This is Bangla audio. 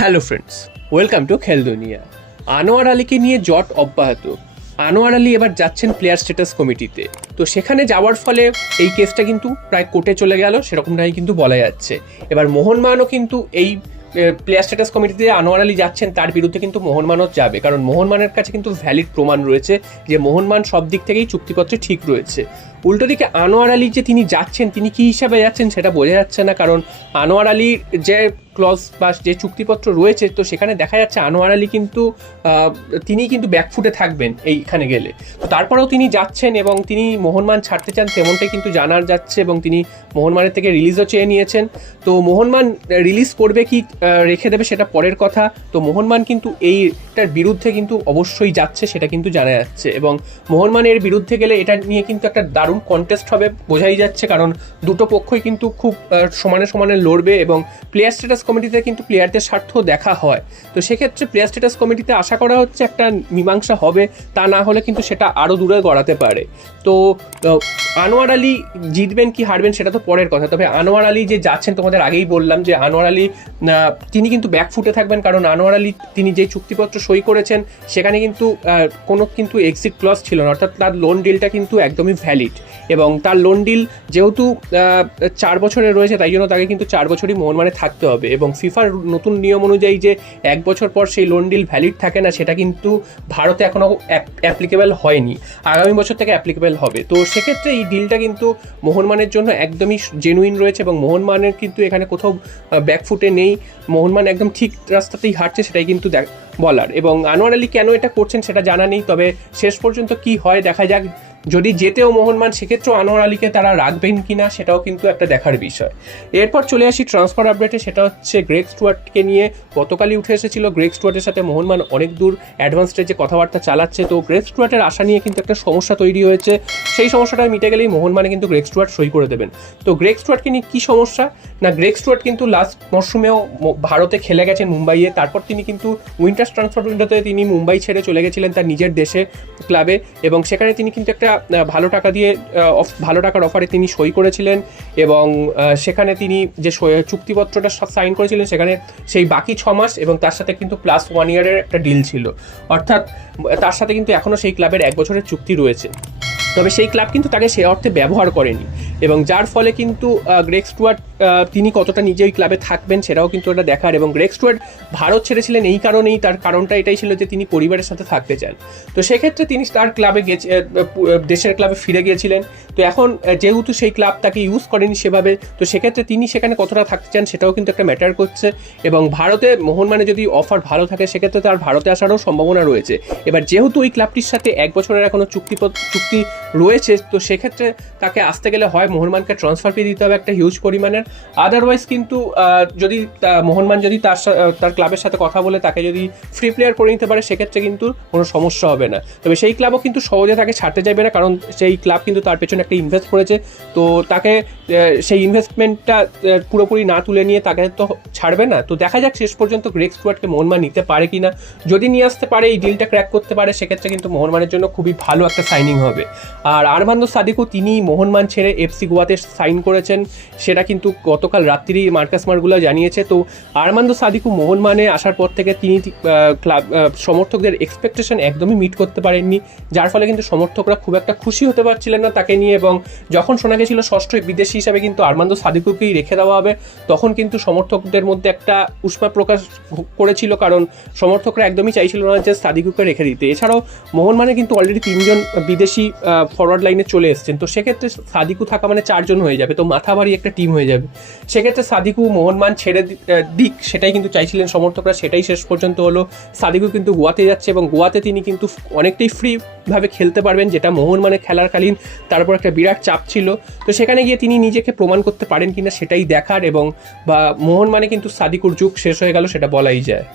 হ্যালো ফ্রেন্ডস, ওয়েলকাম টু খেল দুনিয়া। আনোয়ার আলীকে নিয়ে জট অব্যাহত। আনোয়ার আলী এবার যাচ্ছেন প্লেয়ার স্ট্যাটাস কমিটিতে। তো সেখানে যাওয়ার ফলে এই কেসটা কিন্তু প্রায় কোর্টে চলে গেল, সেরকমটাই কিন্তু বলা যাচ্ছে। এবার মোহনবাগানও কিন্তু এই প্লেয়ার স্ট্যাটাস কমিটিতে আনোয়ার আলী যাচ্ছেন, তার বিরুদ্ধে কিন্তু মোহনবাগানও যাবে, কারণ মোহনবাগানের কাছে কিন্তু ভ্যালিড প্রমাণ রয়েছে যে মোহনবাগান সব দিক থেকেই চুক্তিপত্রে ঠিক রয়েছে। উল্টো দিকে আনোয়ার আলী যে তিনি যাচ্ছেন, তিনি কী হিসাবে যাচ্ছেন সেটা বোঝা যাচ্ছে না, কারণ আনোয়ার আলীর যে ক্লজ বা যে চুক্তিপত্র রয়েছে, তো সেখানে দেখা যাচ্ছে আনোয়ার আলী কিন্তু তিনি কিন্তু ব্যাকফুটে থাকবেন এইখানে গেলে। তো তারপরেও তিনি যাচ্ছেন এবং তিনি মোহনবাগান ছাড়তে চান, তেমনটাই কিন্তু জানা যাচ্ছে, এবং তিনি মোহনবাগানের থেকে রিলিজও চেয়ে নিয়েছেন। তো মোহনবাগান রিলিজ করবে কি রেখে দেবে সেটা পরের কথা। তো মোহনবাগান কিন্তু এইটার বিরুদ্ধে কিন্তু অবশ্যই যাচ্ছে, সেটা কিন্তু জানা যাচ্ছে, এবং মোহনবাগানের বিরুদ্ধে গেলে এটা নিয়ে কিন্তু একটা দারুণ কন্টেস্ট হবে বোঝাই যাচ্ছে, কারণ দুটো পক্ষই কিন্তু খুব সমানে সমানে লড়বে, এবং প্লেয়ার স্ট্যাটাস কমিটিতে কিন্তু প্লেয়ারদের স্বার্থ দেখা হয়। তো সেক্ষেত্রে প্লেয়ার স্ট্যাটাস কমিটিতে আশা করা হচ্ছে একটা মীমাংসা হবে, তা না হলে কিন্তু সেটা আরও দূরে গড়াতে পারে। তো আনোয়ার আলী জিতবেন কি হারবেন সেটা তো পরের কথা, তবে আনোয়ার আলী যে যাচ্ছেন, তোমাদের আগেই বললাম যে আনোয়ার আলী তিনি কিন্তু ব্যাকফুটে থাকবেন, কারণ আনোয়ার আলী তিনি যে চুক্তিপত্র সই করেছেন সেখানে কিন্তু কোনো কিন্তু এক্সিট ক্লজ ছিল না, অর্থাৎ তার লোন ডিলটা কিন্তু একদমই ভ্যালিড, এবং তার লোন ডিল যেহেতু 4 বছরের রয়েছে, তাই জন্য তাকে কিন্তু 4 বছরই মোহনবাগানে থাকতে হবে, এবং ফিফার নতুন নিয়ম অনুযায়ী যে 1 বছর পর সেই লোন ডিল ভ্যালিড থাকে না, সেটা কিন্তু ভারতে এখনও অ্যাপ্লিকেবল হয়নি, আগামী বছর থেকে অ্যাপ্লিকেবল হবে। তো সেক্ষেত্রে এই ডিলটা কিন্তু মোহনবাগানের জন্য একদমই জেনুইন রয়েছে, এবং মোহনবাগানের কিন্তু এখানে কোথাও ব্যাকফুটে নেই, মোহনবাগান একদম ঠিক রাস্তাতেই হাঁটছে, সেটাই কিন্তু বলার। এবং আনোয়ার আলী কেন এটা করছেন সেটা জানা নেই, তবে শেষ পর্যন্ত কি হয় দেখা যাক। যদি যেতেও মোহনবাগান, সেক্ষেত্রেও আনোয়ার আলীকে তারা রাখবেন কিনা সেটাও কিন্তু একটা দেখার বিষয়। এরপর চলে আসি ট্রান্সফার আপডেটে, সেটা হচ্ছে গ্রেগ স্টুয়ার্টকে নিয়ে গতকালই উঠে এসেছিল। গ্রেগ স্টুয়ার্টের সাথে মোহনবাগান অনেক দূর অ্যাডভান্স স্টেজে কথাবার্তা চালাচ্ছে। তো গ্রেগ স্টুয়ার্টের আশা নিয়ে কিন্তু একটা সমস্যা তৈরি হয়েছে, সেই সমস্যাটা মিটে গেলেই মোহনবাগানে কিন্তু গ্রেগ স্টুয়ার্ট সই করে দেবেন। তো গ্রেগ স্টুয়ার্টকে নিয়ে কী সমস্যা না, গ্রেগ স্টুয়ার্ট কিন্তু লাস্ট মরশুমেও ভারতে খেলে গেছেন মুম্বাইয়ে, তারপর তিনি কিন্তু উইন্টার্স ট্রান্সফার উইন্ডোতে তিনি মুম্বাই ছেড়ে চলে গেছিলেন তার নিজের দেশে ক্লাবে, এবং সেখানে তিনি কিন্তু একটা ভালো টাকার অফারে তিনি সই করেছিলেন, এবং সেখানে তিনি যে চুক্তিপত্রটা সাইন করেছিলেন সেখানে সেই বাকি 6 মাস এবং তার সাথে কিন্তু প্লাস 1 ইয়ারের একটা ডিল ছিল, অর্থাৎ তার সাথে কিন্তু এখনও সেই ক্লাবের 1 বছরের চুক্তি রয়েছে। তবে সেই ক্লাব কিন্তু তাকে সে অর্থে ব্যবহার করেনি, এবং যার ফলে কিন্তু গ্রেগ স্টুয়ার্ট তিনি কতটা নিজে ওই ক্লাবে থাকবেন সেটাও কিন্তু এটা দেখার। এবং গ্রেগ স্টুয়ার্ট ভারত ছেড়েছিলেন এই কারণেই, তার কারণটা এটাই ছিল যে তিনি পরিবারের সাথে থাকতে চান। তো সেক্ষেত্রে তিনি তার ক্লাবে দেশের ক্লাবে ফিরে গিয়েছিলেন। তো এখন যেহেতু সেই ক্লাব তাকে ইউজ করেনি সেভাবে, তো সেক্ষেত্রে তিনি সেখানে কতটা থাকতে চান সেটাও কিন্তু একটা ম্যাটার করছে। এবং ভারতে মোহনবাগানে যদি অফার ভালো থাকে সেক্ষেত্রে তার ভারতে আসারও সম্ভাবনা রয়েছে। এবার যেহেতু ওই ক্লাবটির সাথে 1 বছরের এখনও চুক্তি রয়েছে, তো সেক্ষেত্রে তাকে আসতে গেলে হয় মোহনবাগানকে ট্রান্সফার ফি দিতে হবে একটা হিউজ পরিমাণের, আদারওয়াইজ কিন্তু যদি মোহনবাগান যদি তার ক্লাবের সাথে কথা বলে তাকে যদি ফ্রি প্লেয়ার করে নিতে পারে সেক্ষেত্রে কিন্তু কোনো সমস্যা হবে না। তবে সেই ক্লাবও কিন্তু সহজে তাকে ছাড়তে চাইবে না, কারণ সেই ক্লাব কিন্তু তার পেছনে একটা ইনভেস্ট করেছে। তো তাকে সেই ইনভেস্টমেন্টটা পুরোপুরি না তুলে নিয়ে তাকে তো ছাড়বে না। তো দেখা যাক শেষ পর্যন্ত গ্রেগ স্টুয়ার্টকে মোহনবাগান নিতে পারে কিনা। যদি নিয়ে আসতে পারে, এই ডিলটা ক্র্যাক করতে পারে, সেক্ষেত্রে কিন্তু মোহনবাগানের জন্য খুবই ভালো একটা সাইনিং হবে। আর আরমান্দো সাদিকু তিনি মোহনবাগান ছেড়ে এফসি গোয়াতে সাইন করেছেন, সেটা কিন্তু গতকাল রাত্রিই মার্কাস মার্গুলা জানিয়েছে। তো আরমান্দো সাদিকু মোহনবাগানে আসার পর থেকে তিনি ক্লাব সমর্থকদের এক্সপেকটেশন একদমই মিট করতে পারেননি, যার ফলে কিন্তু সমর্থকরা খুব একটা খুশি হতে পারছিলেন না তাকে নিয়ে। এবং যখন শোনা গেছিল ষষ্ঠ বিদেশি হিসাবে কিন্তু আরমান্দো সাদিকুকেই রেখে দেওয়া হবে, তখন কিন্তু সমর্থকদের মধ্যে একটা উষ্মা প্রকাশ করেছিল, কারণ সমর্থকরা একদমই চাইছিল না যে সাদিকুকে রেখে দিতে। এছাড়াও মোহনবাগানে কিন্তু অলরেডি 3 জন বিদেশি ফরওয়ার্ড লাইনে চলে এসছেন, তো সেক্ষেত্রে সাদিকু থাকা মানে 4 জন হয়ে যাবে, তো মাথা ভারী একটা টিম হয়ে যাবে। সেক্ষেত্রে সাদিকু মোহনবাগান ছেড়ে দিক সেটাই কিন্তু চাইছিলেন সমর্থকরা, সেটাই শেষ পর্যন্ত হলো। সাদিকু কিন্তু গোয়াতে যাচ্ছে, এবং গোয়াতে তিনি কিন্তু অনেকটাই ফ্রিভাবে খেলতে পারবেন, যেটা মোহনবাগানে খেলারকালীন তার উপর একটা বিরাট চাপ ছিল। তো সেখানে গিয়ে তিনি নিজেকে প্রমাণ করতে পারেন কিনা সেটাই দেখার, এবং বা মোহনবাগানে কিন্তু সাদিকুর যুগ শেষ হয়ে গেল সেটা বলাই যায়।